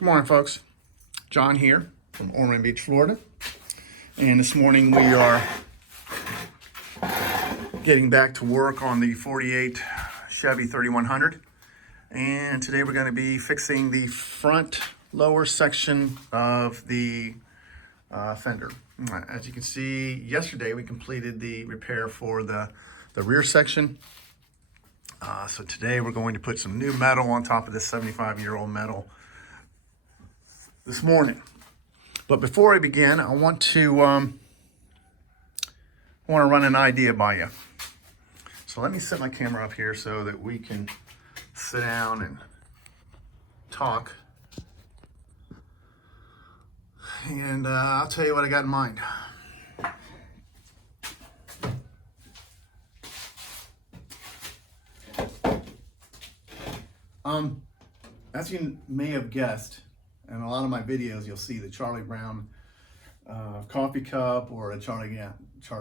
Good morning, folks. John here from Ormond Beach, Florida. And this morning we are getting back to work on the 48 Chevy 3100. And today we're going to be fixing the front lower section of the fender. As you can see, yesterday we completed the repair for the rear section. So today we're going to put some new metal on top of this 75-year-old metal this morning. But before I begin, I want to run an idea by you. So let me set my camera up here so that we can sit down and talk. And I'll tell you what I got in mind. As you may have guessed, in a lot of my videos, you'll see the Charlie Brown coffee cup or a Charlie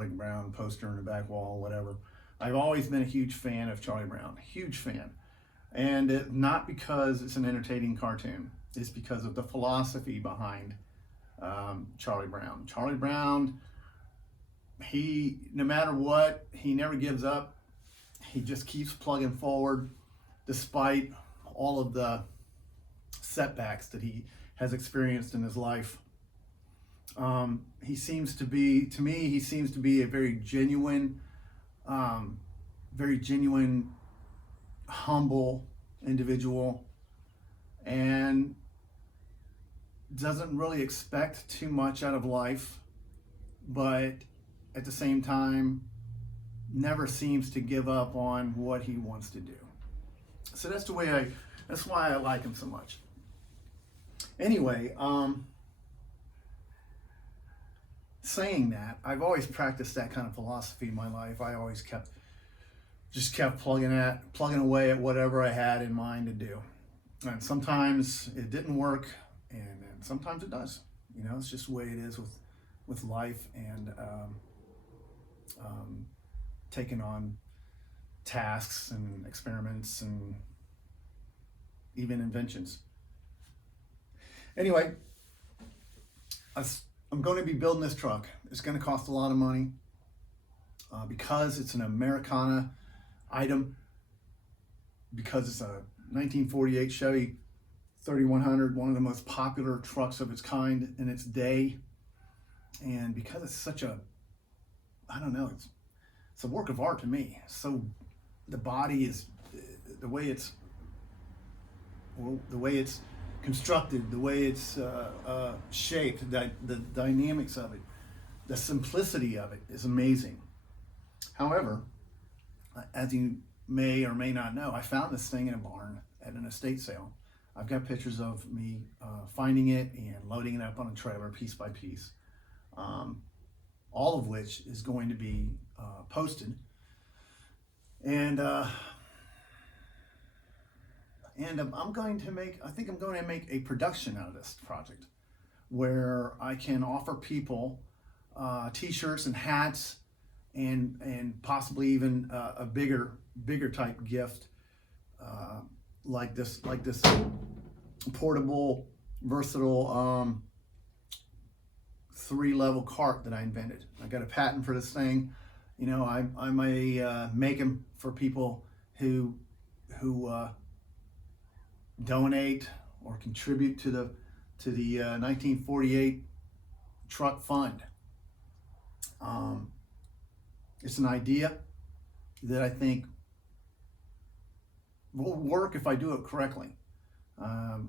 Brown poster in the back wall, whatever. I've always been a huge fan of Charlie Brown, huge fan. And not because it's an entertaining cartoon, it's because of the philosophy behind Charlie Brown. Charlie Brown, no matter what, he never gives up. He just keeps plugging forward despite all of the setbacks that he has experienced in his life. He seems to be, to me, he seems to be a very genuine, humble individual, and doesn't really expect too much out of life, but at the same time, never seems to give up on what he wants to do. So that's why I like him so much. Anyway, saying that, I've always practiced that kind of philosophy in my life. I always kept plugging away at whatever I had in mind to do. And sometimes it didn't work, and sometimes it does. You know, it's just the way it is with life and taking on tasks and experiments and even inventions. Anyway, I'm going to be building this truck. It's going to cost a lot of money because it's an Americana item, because it's a 1948 Chevy 3100, one of the most popular trucks of its kind in its day. And because it's such a, I don't know, it's a work of art to me. So the body is, the way it's constructed, the way it's shaped, the dynamics of it, the simplicity of it is amazing. However, as you may or may not know, I found this thing in a barn at an estate sale. I've got pictures of me finding it and loading it up on a trailer piece by piece, all of which is going to be posted. And I'm going to make a production out of this project where I can offer people t-shirts and hats and possibly even a bigger type gift like this portable, versatile 3-level cart that I invented. I got a patent for this thing. You know, I may make them for people who donate or contribute to the 1948 truck fund. It's an idea that I think will work if I do it correctly. A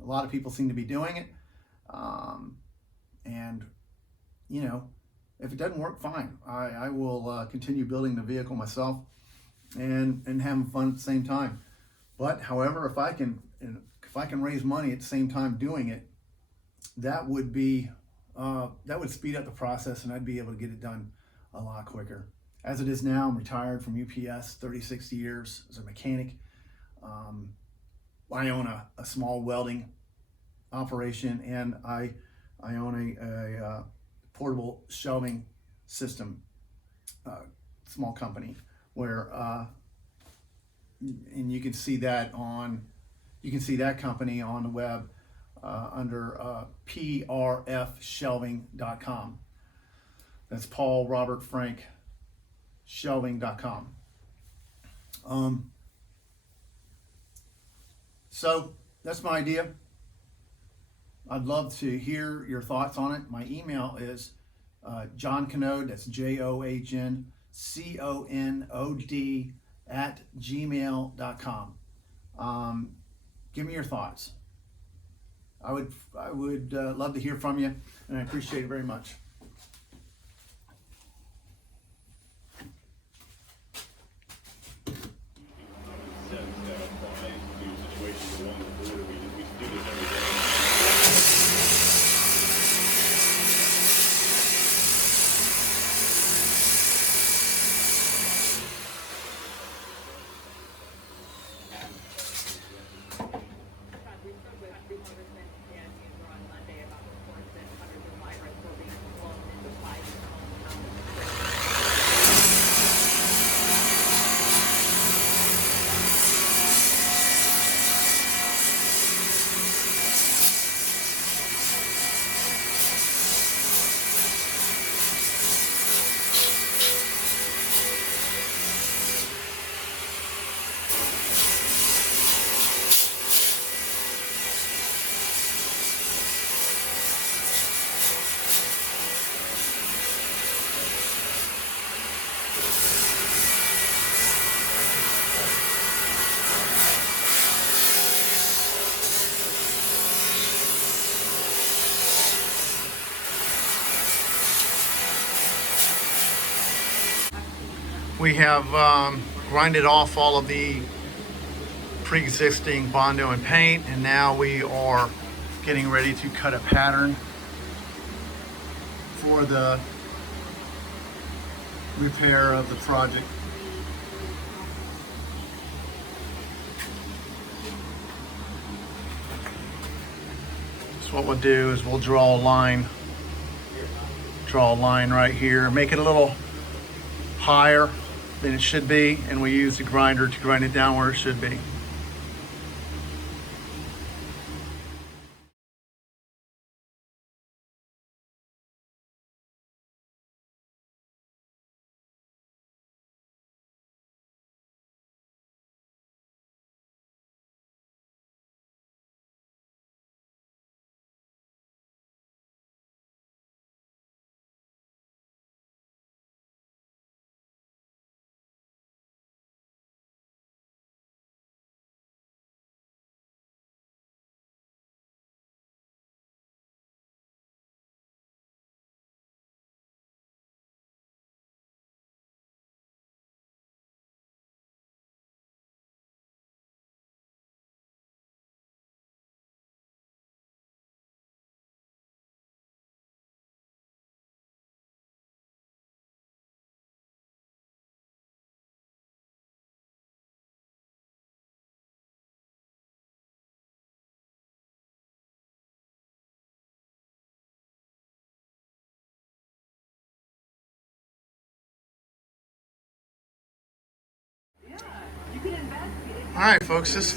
lot of people seem to be doing it, and you know, if it doesn't work, fine. I will continue building the vehicle myself and having fun at the same time. But however, if I can raise money at the same time doing it, that would speed up the process, and I'd be able to get it done a lot quicker. As it is now, I'm retired from UPS, 36 years as a mechanic. I own a small welding operation, and I own a portable shelving system, small company, where and you can see that on You can see that company on the web under prfshelving.com. That's Paul Robert Frank shelving.com. So that's my idea. I'd love to hear your thoughts on it. My email is John Conode, that's JOHNCONOD @gmail.com. Give me your thoughts. I would love to hear from you, and I appreciate it very much. We have grinded off all of the pre-existing Bondo and paint, and now we are getting ready to cut a pattern for the repair of the project. So what we'll do is we'll draw a line right here, make it a little higher than it should be, and we use the grinder to grind it down where it should be. All right, folks, this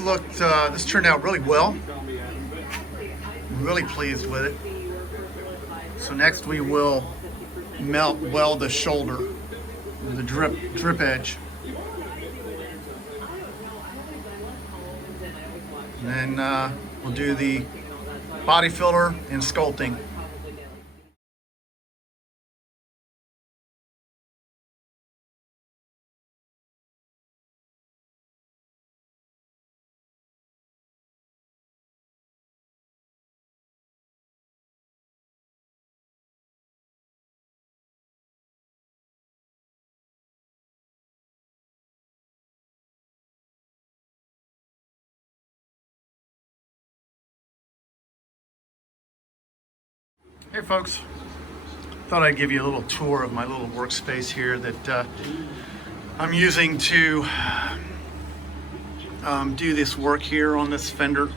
turned out really well. Really pleased with it. So next we will weld the shoulder, the drip edge. And then we'll do the body filler and sculpting. Hey folks, thought I'd give you a little tour of my little workspace here that I'm using to do this work here on this fender.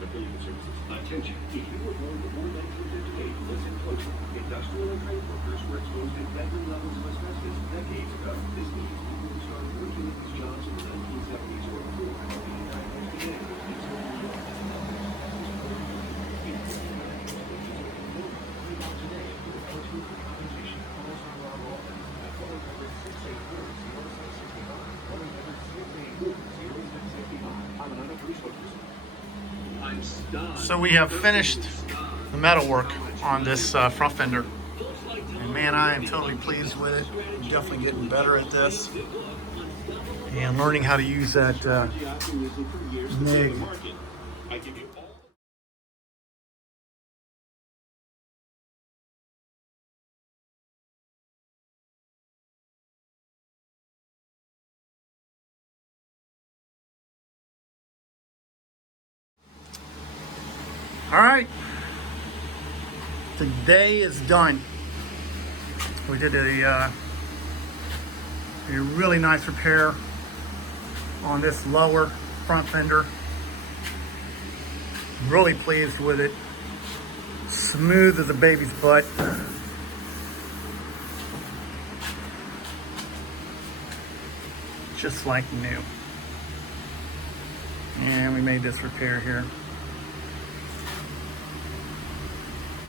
So we have finished the metal work on this front fender. And man, I am totally pleased with it. I'm definitely getting better at this. And learning how to use that MIG. All right, the day is done. We did a really nice repair on this lower front fender. Really pleased with it. Smooth as a baby's butt. Just like new. And we made this repair here.